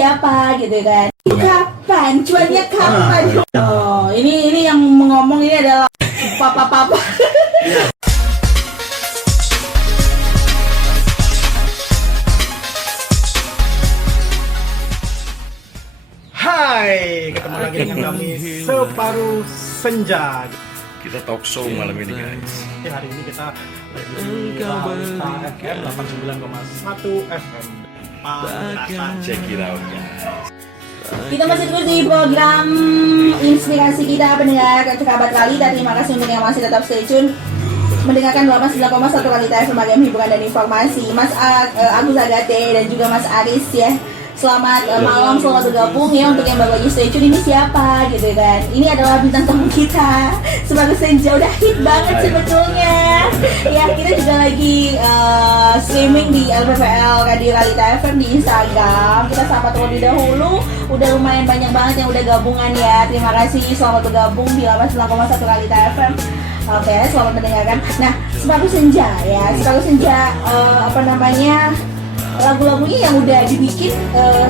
siapa gitu kan. Kapan? Cuannya kapan? Oh, ini yang ngomong ini adalah papa-papa. Hai, ketemu lagi dengan kami Separuh Senja. Kita talk show malam ini guys. Hari ini kita lagi di Rauta FM 89,1 FM. Check it out guys. Kita masih terus di program inspirasi kita pendengar Sahabat Realita. Terima kasih untuk yang masih tetap stay tune mendengarkan 89,1 Realita FM sebagai hiburan dan informasi. Mas Agus Agate dan juga Mas Aris ya. Selamat malam, selamat bergabung ya untuk yang baru aja stay tune. Ini siapa gitu kan? Ini adalah bintang tamu kita Separuh Senja, udah hit banget sebetulnya. Ya, kita juga lagi streaming di LPPL Radio Realita FM di Instagram. Kita sapa terlebih dahulu. Udah lumayan banyak banget yang udah gabungan ya. Terima kasih, selamat bergabung di 89,1 Realita FM. Oke, selamat mendengarkan. Nah, Separuh Senja ya. Separuh Senja lagu-lagunya yang udah dibikin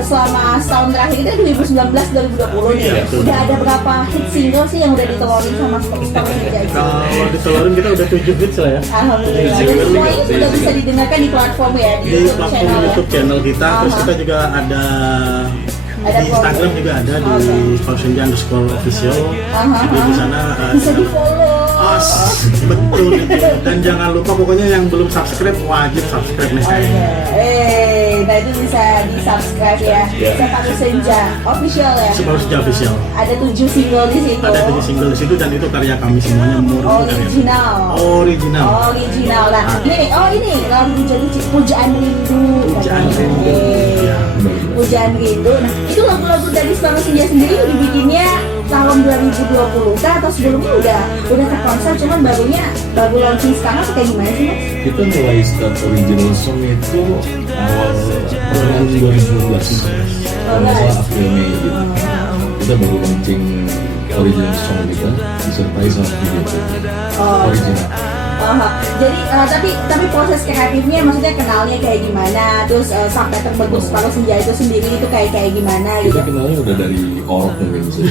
selama setahun terakhir itu 2019-2020 nih. Udah ada berapa hit single sih yang udah ditelorin sama Separuh Senja? Kalau ditelorin kita udah 7 hits lah ya. Alhamdulillah. Dan semuanya sudah bisa didengarkan di platform ya, di platform channel YouTube ya. channel kita. Terus kita juga ada di Instagram juga ada di Separuh Senja _official. Jadi di sana Bisa di follow. betul itu. Dan jangan lupa pokoknya yang belum subscribe wajib subscribe nih kayaknya. Nah itu bisa di subscribe ya. Separuh Senja official ya. Separuh Senja official. Ada 7 single di situ. Ada 7 single di situ dan itu karya kami semuanya original. Nah, ini lagu Pujaan Rindu. Pujaan Rindu. Ya. Pujaan Rindu. Nah, itu lagu-lagu dari Separuh Senja sendiri dibikinnya tahun 2020 kah atau sebelumnya udah terkonsep, cuman baru launching sekarang kayak gimana sih Mas? Kita mulai start original song itu awal tahun 2012. Kalau nggak salah April Mei gitu. Kita baru launching original song kita disertai sama video original. Jadi tapi proses kreatifnya maksudnya kenalnya kayak gimana, terus sampai terbentuk Separuh Senja itu sendiri itu kayak gimana gitu? Kita kenalnya udah dari orok mungkin sih.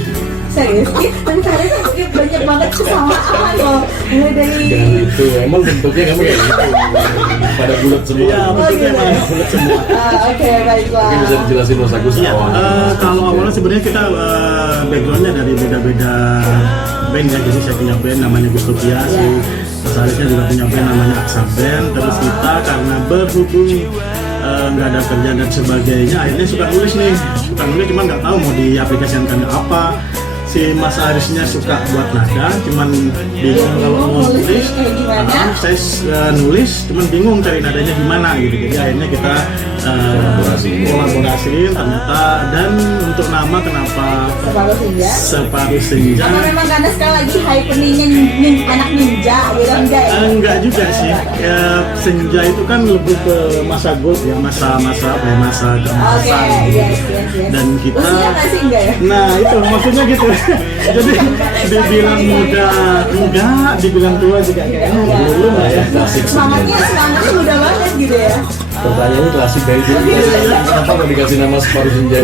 Serius? Dan kalian tuh banyak banget kesamaan loh. Mulai dari itu emang bentuknya kami kayak gitu. Pada bulat semua. Iya, bentuknya emang bulat semua. Oke, baiklah. Mungkin bisa dijelasin Mas Agus awalnya. Kalau awalnya sebenarnya kita backgroundnya dari beda-beda band ya. Jadi saya punya band namanya Gustopia, Mas Arisnya juga punya band namanya Aksa Band. Terus kita karena berhubung nggak ada kerjaan dan sebagainya, akhirnya suka nulis cuman nggak tahu mau diaplikasikan apa. Si Mas Arisnya suka buat nada, cuman bingung kalau mau nulis. Saya nulis, cuman bingung cari nadanya gimana gitu. Jadi akhirnya kita kolaborasiin ternyata. Dan untuk nama kenapa Separuh Senja? Apa memang karena sekarang lagi happeningnya anak ninja gitu enggak ya? Enggak juga sih. Senja itu kan lebih ke masa gold ya, masa keemasan. Yes. Dan kita usia nggak sih enggak ya? Nah itu maksudnya gitu. Jadi dibilang muda enggak, dibilang tua juga kayaknya belum lah ya. Semangatnya muda banget gitu ya. Pertanyaannya klasik dari dulu. Kenapa nggak dikasih nama Separuh Senja?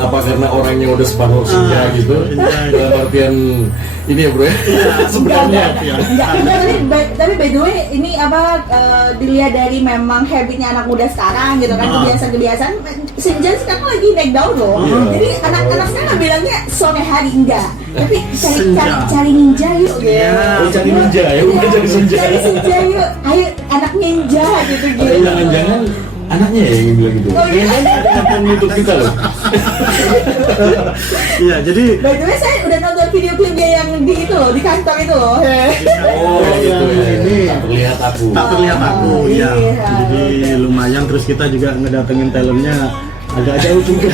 Apa karena orangnya udah Separuh Senja gitu? Dalam artian ini ya bro ya? Sebenarnya tapi by the way ini dilihat dari memang habitnya anak muda sekarang gitu kan, kebiasaan Senja sekarang lagi naik daun loh. Jadi anak-anak sekarang bilangnya sore hari enggak, tapi cari ninja yuk gitu. Cari ninja ya, bukan cari senja. Cari senja yuk, ayo anak ninja gitu. Jangan-jangan anaknya ya yang bilang gitu. Kan YouTube kita loh. Iya, jadi by the way saya udah nonton video klipnya yang di itu loh, di kantor itu loh. Gitu ya. Ini Tak terlihat aku. Ya. Jadi lumayan, terus kita juga ngedatengin talentnya agak jauh juga.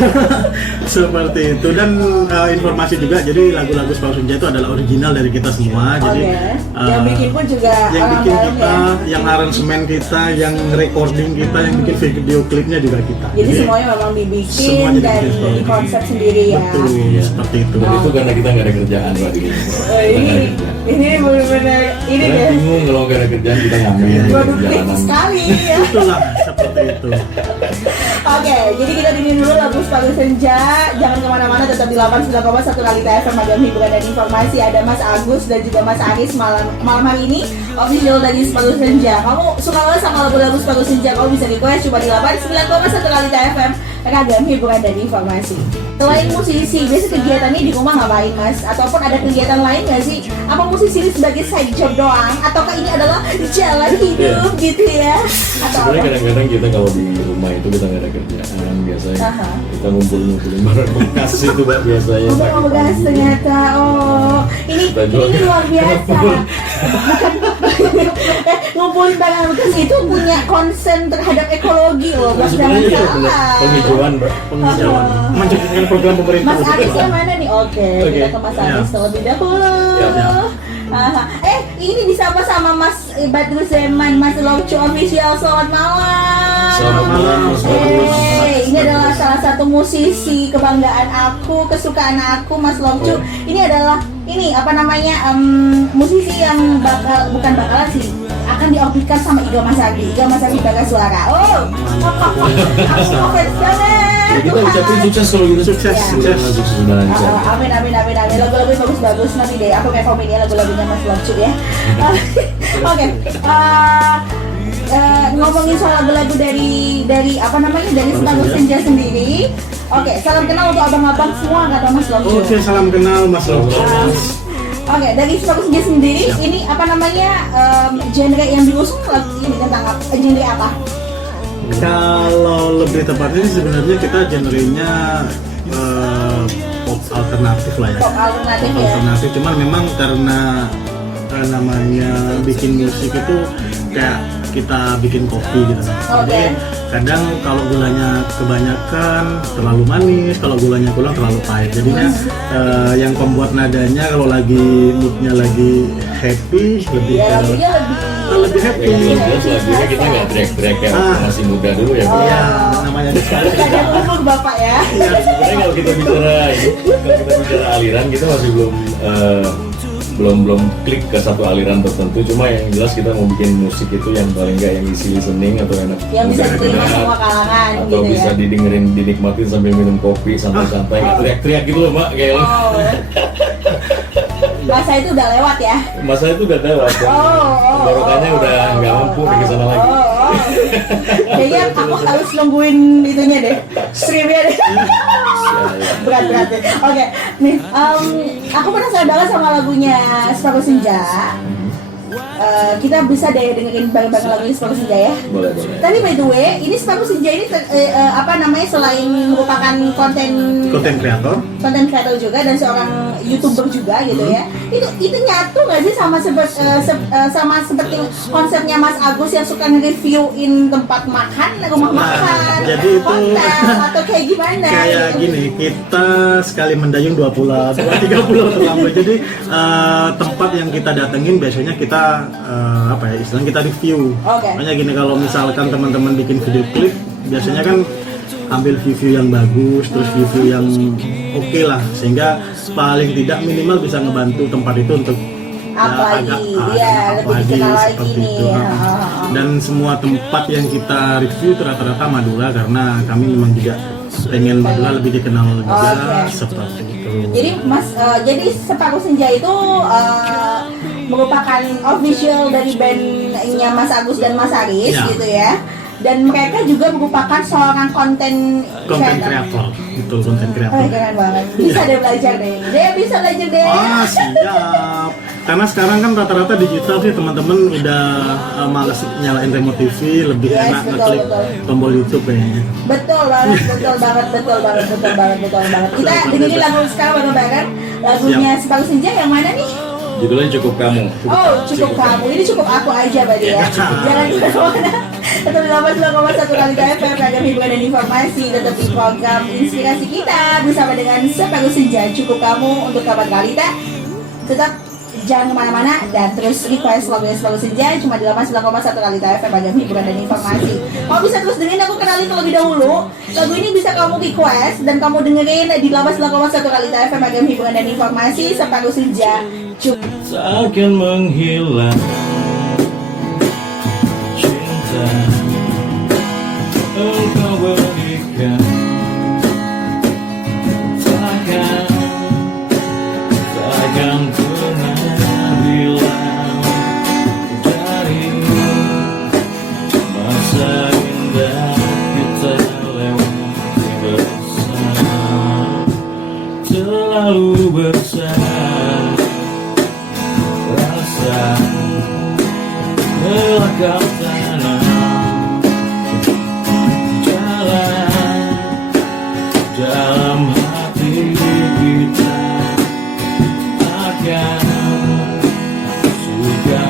Seperti itu. Dan informasi juga, jadi lagu-lagu Separuh Senja itu adalah original dari kita semua. Jadi yang bikin pun juga yang orang bikin dalam kita, ya. yang aransemen kita, yang recording kita, yang bikin video klipnya juga kita. Jadi semuanya memang dibikin semuanya dan dibikin di konsep sendiri ya. Betul, seperti itu. Dan itu karena kita nggak ada kerjaan Pak. Ini benar-benar ini Karena ya. bingung kalau nggak ada kerjaan kita ngamen Produktif sekali ya. Itulah seperti itu. Oke, jadi kita dengerin dulu lagu Separuh Senja. Jangan kemana-mana, tetap di 89,1 Realita FM, Magam Hiburan dan Informasi. Ada Mas Agus dan juga Mas Anis malam hari ini official dari Separuh Senja. Kamu suka banget sama lagu-lagu Separuh Senja, kamu bisa request cuma di 89,1 Realita FM, Magam Hiburan dan Informasi. Selain musisi, biasa kegiatannya di rumah ngapain Mas? Ataupun ada kegiatan lain nggak sih? Apa musisi ini sebagai side job doang? Ataukah ini adalah jalan hidup gitu ya? Atau Sebenarnya apa? kadang-kadang kita kalau di rumah itu kita nggak ada kerjaan, biasanya Aha. kita ngumpulin barang bekas itu Mbak, biasanya Oh, pagi-pagi. bekas ternyata. Oh, ini luar biasa. Ngumpulin barang bekas itu punya concern terhadap ekologi loh, Mas. Jangan Sebenarnya ya benar, salah. penghijauan Mbak, penghijauan, menciptakan program pemerintah. Mas Aris yang mana nih? Oke, kita ke Mas Aris terlebih dahulu. Ya. Aha. Ini disapa sama Mas Badru Zeman, Mas Longcu Official. Selamat malam. Selamat malam, Mas Badru. Ini adalah salah satu musisi kebanggaan aku, kesukaan aku, Mas Longcu. Ini adalah apa namanya musisi yang bukan bakalan sih, akan diorbitkan sama Iga Masagi Bagasuara. Oh, aku ngefans banget. Ya, kita ucapin sukses kalau gitu. Sukses, Mudah-mudahan sukses dan lancar. Amin. Lagu-lagu bagus-bagus nanti deh. Aku kayak komedi lagu-lagunya Mas Longcu ya. Oke. Ngomongin soal lagu-lagu dari apa namanya, dari Separuh Senja sendiri. Oke, salam kenal untuk abang-abang semua kata Mas Longcu. Oke, salam kenal Mas Longcu. Oke, dari Separuh Senja sendiri, ini apa namanya, genre yang diusung ini tentang genre apa? Kalau lebih tepatnya sih sebenarnya kita genrenya pop alternatif lah ya. Pop alternatif Pop ya. alternatif, cuman memang karena namanya bikin musik itu kayak kita bikin kopi gitu. Oke. Jadi kadang kalau gulanya kebanyakan terlalu manis, kalau gulanya kurang terlalu pahit. Jadinya yang pembuat nadanya kalau lagi moodnya lagi happy lebih Ya, lagunya lebih happy. Ya, yang jelas lagunya kita nggak track-track yang masih muda dulu ya Bu. Iya, namanya sekali. ada umur Bapak ya. Sebenarnya kalau kita bicara ini, kalau kita bicara aliran, kita masih belum klik ke satu aliran tertentu. Cuma yang jelas kita mau bikin musik itu yang paling nggak yang easy listening atau enak Yang bisa mudah diterima didengar, semua kalangan atau gitu bisa ya. dinikmatin sambil minum kopi santai-santai, nggak teriak-teriak gitu loh Mbak, kayak Oh. Masa itu udah lewat ya. masa itu udah lewat kan. Barokahnya udah nggak mampu di kesana lagi. Kayaknya aku harus nungguin itunya deh, streamnya deh. Berat deh. Oke, nih, aku penasaran banget sama lagunya Separuh Senja. Kita bisa deh dengerin bareng-bareng lagunya Separuh Senja ya. Boleh. Tapi by the way, ini Separuh Senja ini apa namanya, selain merupakan konten kreator. konten kreator juga dan seorang YouTuber juga gitu ya. Itu nyatu nggak sih sama sama seperti konsepnya Mas Agus yang suka nge-reviewin tempat makan, rumah makan, jadi itu hotel atau kayak gimana? kayak gitu. gini, kita sekali mendayung 2 pulau 3 pulau terlambat. Jadi tempat yang kita datengin biasanya kita apa ya, istilahnya kita review. Oke. Makanya gini, kalau misalkan teman-teman bikin video klip biasanya kan ambil review yang bagus, terus review yang oke lah, sehingga paling tidak minimal bisa ngebantu tempat itu untuk Apa agak lagi? Ya, lebih dikenal lagi seperti nih. itu. Dan semua tempat yang kita review itu rata-rata Madura, karena kami memang juga pengen Madura lebih dikenal juga. Oke. Seperti itu. Jadi jadi Separuh Senja itu merupakan official dari bandnya Mas Agus dan Mas Aris Ya. gitu ya. Dan mereka juga merupakan seorang konten kreator, betul, konten kreator. Oh, keren banget. Bisa deh belajar deh. Bisa belajar deh. Siap. Karena sekarang kan rata-rata digital sih, teman-teman udah males nyalain remote TV, lebih Yes, enak betul, ngeklik betul. tombol YouTube kayaknya. Betul banget. Kita dengerin lagu sekarang bareng-bareng. Lagunya Separuh Senja yang mana nih? Judulnya Cukup Kamu. Oh, cukup kamu. Ini cukup aku aja berarti ya. Jangan kemana-mana. Tetap di 89,1 Realita FM, Ragam Hiburan dan Informasi. Tetap di program inspirasi kita bersama dengan Separuh Senja, Cukup Kamu untuk kabar Realita. Tetap jangan kemana-mana dan terus request lagunya Separuh Senja cuma di 89,1 Realita FM, Ragam Hiburan dan Informasi. Kalau bisa terus dengerin, aku kenalin terlebih dahulu. Lagu ini bisa kamu request dan kamu dengerin di 89,1 Realita FM, Ragam Hiburan dan Informasi. Separuh Senja, Cukup. Seakan menghilang cinta, engkau berikan besar, rasa melangkah tanam, jalan dalam hati kita akan suka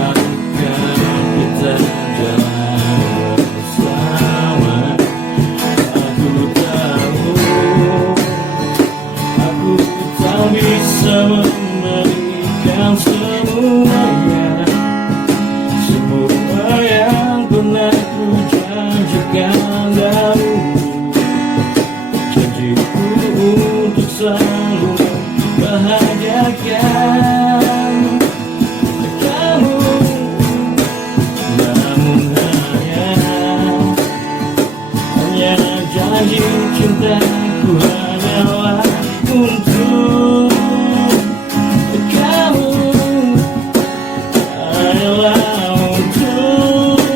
kita jalan bersama. Aku tak bisa memberikan semuanya, semua yang pernah ku janjikan dahulu. Janjiku untuk selalu bahagiakan kamu, namun hanya janji cintaku hanyalah untuk kamu, hanyalah untukmu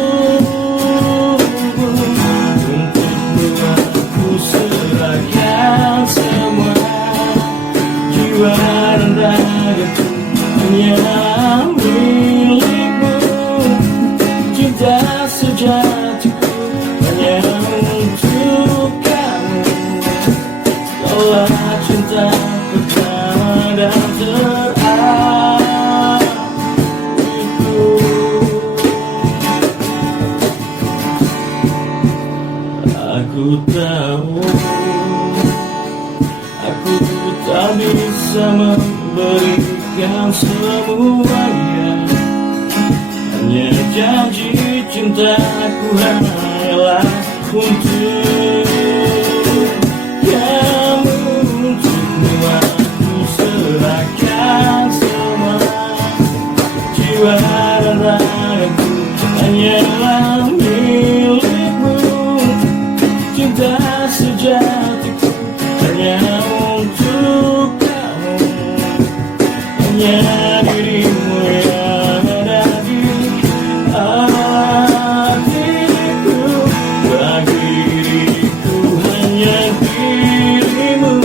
aku serahkan semua jiwa dan ragaku, hanya milikmu, cinta sejatiku hanya untuk kamu. Kaulah cinta pertama dan terakhirku. Aku tahu aku tak bisa memberikan semuanya, hanya janji cintaku hanyalah untuk kamu. Untukmu aku serahkan semua jiwa dan ragaku, hanyalah milikmu, cinta sejatiku hanya untuk kamu, hanya dirimu yang ada di hatiku. Bagi diriku hanya dirimu,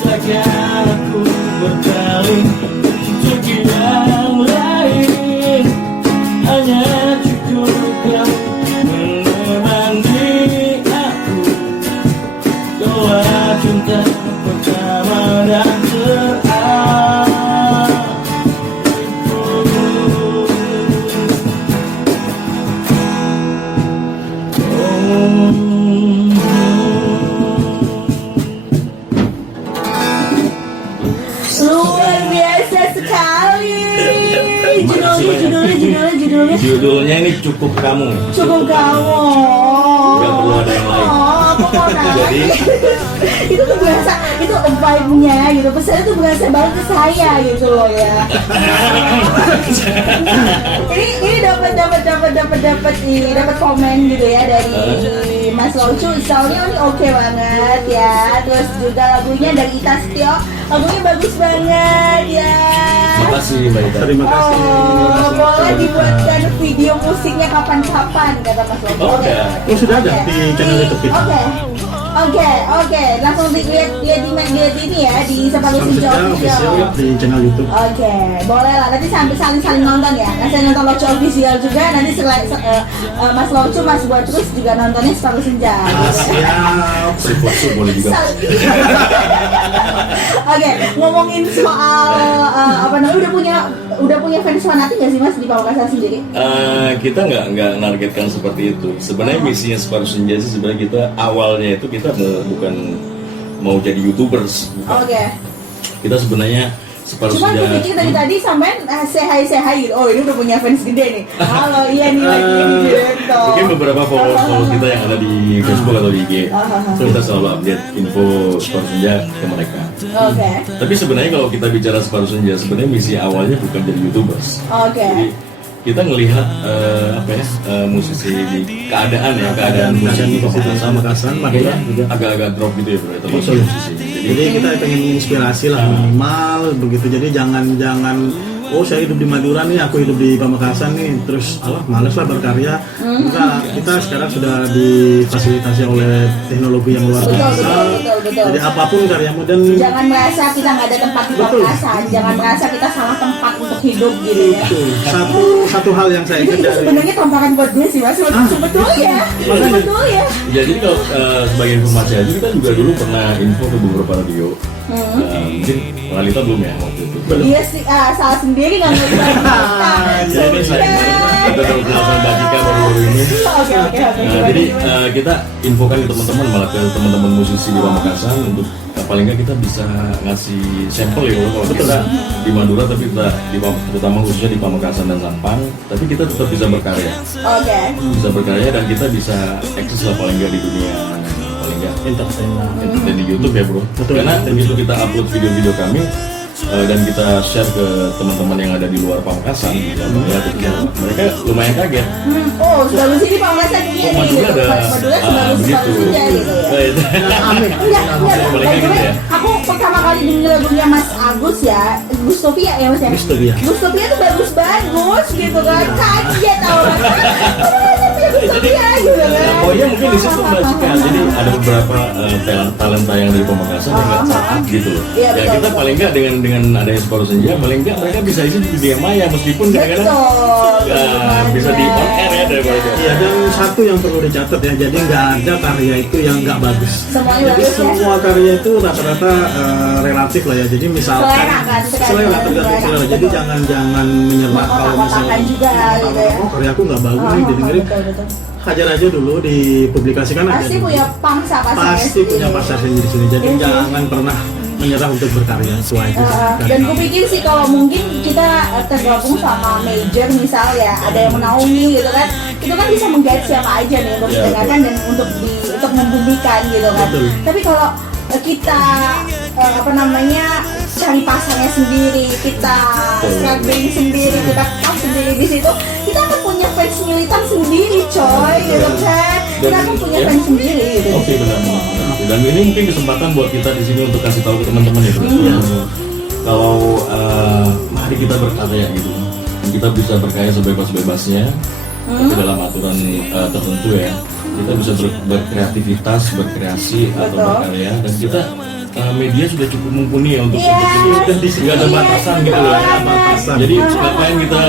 takkan aku berpaling untuk yang lain, hanya cukup kamu menemani aku. Kaulah cinta pertama dan Luar biasa sekali. Judulnya. Judulnya ini cukup kamu. Cukup kamu. Nggak perlu ada yang lain. Aku mau nanya. Jadi Itu tuh biasa, itu vibe-nya gitu. Pesannya tuh berasa banget ke saya gitu loh ya. ini dapat komen gitu ya dari Mas Laucu. Soundnya ini oke banget ya. Terus juga lagunya dari Ita Setio. Lagunya bagus banget ya. makasih Mbak Ita. Terima kasih. Oh, boleh dibuatkan video musiknya kapan-kapan kata Mas Laucu. Oh, udah. Oh, sudah ada di channel YouTube kita. Oke. Langsung lihat ini ya di Sepatu Senja Official Official. di channel YouTube. Oke, boleh lah. Nanti sampai saling nonton ya. Nanti nonton Laucu Official juga. Nanti selain Mas Laucu, Mas buat terus juga nontonnya Sepatu Senja. Siap. Foto boleh juga. Oke, ngomongin soal apa namanya udah punya fans fanatik nggak sih Mas di Pamekasan sendiri? Kita nggak nargetkan seperti itu. Sebenarnya misinya Sepatu Senja sih sebenarnya kita awalnya itu kita bukan mau jadi YouTubers. Bukan. Oke. Kita sebenarnya Sepatu Cuma aku Senja. pikir dari tadi sampean say hi gitu. Oh, ini udah punya fans gede nih. Halo, iya nih lagi gitu. Mungkin beberapa follower kita yang ada di Facebook atau di IG, so kita selalu update info Sepatu Senja ke mereka. Oke. Tapi sebenarnya kalau kita bicara Sepatu Senja, sebenarnya misi awalnya bukan jadi YouTubers. Oke. Jadi kita ngelihat musisi di keadaan musik di Pamekasan, Madura juga. agak-agak drop gitu ya bro, itu musisi. Jadi kita pengen inspirasi lah minimal begitu. Jadi jangan oh saya hidup di Madura nih, aku hidup di Pamekasan nih, terus males lah berkarya. Enggak, kita sekarang sudah difasilitasi oleh teknologi yang luar biasa. Betul. Jadi apapun karyamu dan Jangan merasa kita nggak ada tempat di Betul. Pamekasan, jangan merasa kita salah tempat untuk hidup gitu ya. Betul. Satu hal yang saya Itu ingat dari sebenarnya tamparan buat gue sih mas, sebetulnya. Jadi kalau sebagai informasi aja kita juga dulu pernah info ke beberapa radio. Mungkin Lalita belum ya waktu itu. Iya sih, salah sendiri nggak ngerti. Jadi saya kita tahu sama Mbak Cika baru-baru ini. Oke. Jadi kita infokan ke teman-teman, malah ke teman-teman musisi di Pamekasan untuk paling nggak kita bisa ngasih sampel ya kalau kita di Madura tapi kita terutama khususnya di Pamekasan dan Sampang, tapi kita tetap bisa berkarya. Oke. Bisa berkarya dan kita bisa eksis lah paling nggak di dunia paling nggak entertain di YouTube ya bro. Betul. Karena begitu kita upload video-video kami dan kita share ke teman-teman yang ada di luar Pamekasan, mereka lumayan kaget. Oh, sebagus ini Pamekasan ini Madura ada sebagus begitu. gitu ya. Amin. Enggak, Boleh kayak gitu ya? aku pertama kali denger lagunya Mas Agus ya, Gustopia ya mas ya? Gustopia tuh bagus gitu kan, kaget orang. Gustopia gitu kan. Oh iya mungkin di situ Mbak Cika, jadi ada beberapa talenta yang dari Pamekasan yang nggak cakap gitu loh. Iya, Ya betul, kita betul. paling nggak dengan adanya Separuh Senja, paling nggak mereka bisa isi di dunia maya meskipun kadang-kadang bisa di on air ya daripada. Iya, dan satu yang perlu dicatat ya, jadi nggak ada karya itu yang nggak bagus. Semuanya Jadi bagus ya? semua karya itu rata-rata relatif lah ya. Jadi misalkan Selera kan, tergantung selera. Jadi jangan menyerah kalau Kotak-kotakan misalnya juga gitu ya. oh karyaku nggak bagus nih didengerin. Betul. Hajar aja dulu dipublikasikan aja. Pasti dulu. punya pangsa pasarnya Pasti punya sendiri. pasar sendiri sini. Jadi Iya sih. jangan pernah menyerah untuk berkarya itu aja. Dan gue pikir sih kalau mungkin kita tergabung sama major misal ya, ada yang menaungi gitu kan, itu kan bisa menggait siapa aja nih untuk Ya, didengarkan dan untuk membumikan gitu kan. Betul. Tapi kalau kita cari pasarnya sendiri, kita struggling sendiri, kita tough sendiri di situ, kita akan punya fans militan sendiri coy gitu kan. Kita akan punya fans sendiri gitu. Oke benar. Dan ini mungkin kesempatan buat kita di sini untuk kasih tahu ke teman-teman ya bro. Kalau mari kita berkarya gitu, kita bisa berkarya sebebas-bebasnya, tapi dalam aturan tertentu ya. Kita bisa berkreativitas, berkreasi atau berkarya, dan kita media sudah cukup mumpuni ya untuk nggak ada batasan gitu loh ya. Jadi ngapain kita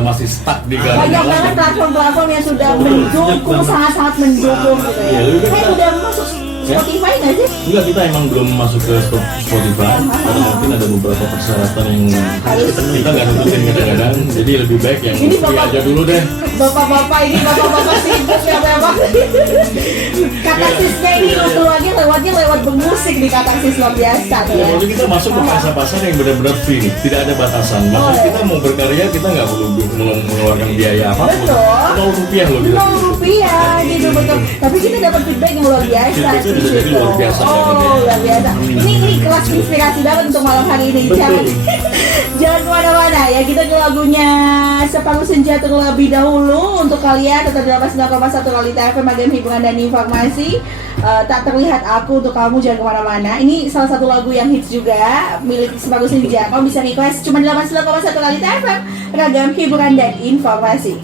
masih stuck di Banyak banget platform-platform yang sudah mendukung, sangat-sangat mendukung gitu ya. Saya udah masuk Spotify nggak sih? Enggak, kita emang belum masuk ke Spotify karena mungkin ada beberapa persyaratan yang kita nggak nutupin kadang-kadang, jadi lebih baik yang Ini free aja dulu deh. Bapak-bapak ini, bapak-bapak sibuk ya memang. Kataksisnya ini lewatnya lewat bermusik di kataksis luar biasa tuh Ya, ya. maksudnya kita masuk ke pasar-pasar yang benar-benar free nih, tidak ada batasan. Maksudnya kita mau berkarya, kita nggak perlu mengeluarkan biaya apapun. Betul. Rupiah loh kita. Rupiah gitu betul. Tapi kita dapat feedback yang luar biasa. Feedbacknya bisa jadi luar biasa Oh, banget ya. luar biasa. Ini kelas inspirasi banget untuk malam hari ini. Jangan kemana-mana ya, kita ke lagunya Separuh Senja terlebih dahulu. Untuk kalian tetap di 89,1 Lalita FM, bagian hiburan dan informasi. Tak terlihat aku untuk kamu, jangan kemana-mana. Ini salah satu lagu yang hits juga milik Separuh Senja. Kamu bisa request cuma di 89,1 Lalita FM, ragam hiburan dan informasi.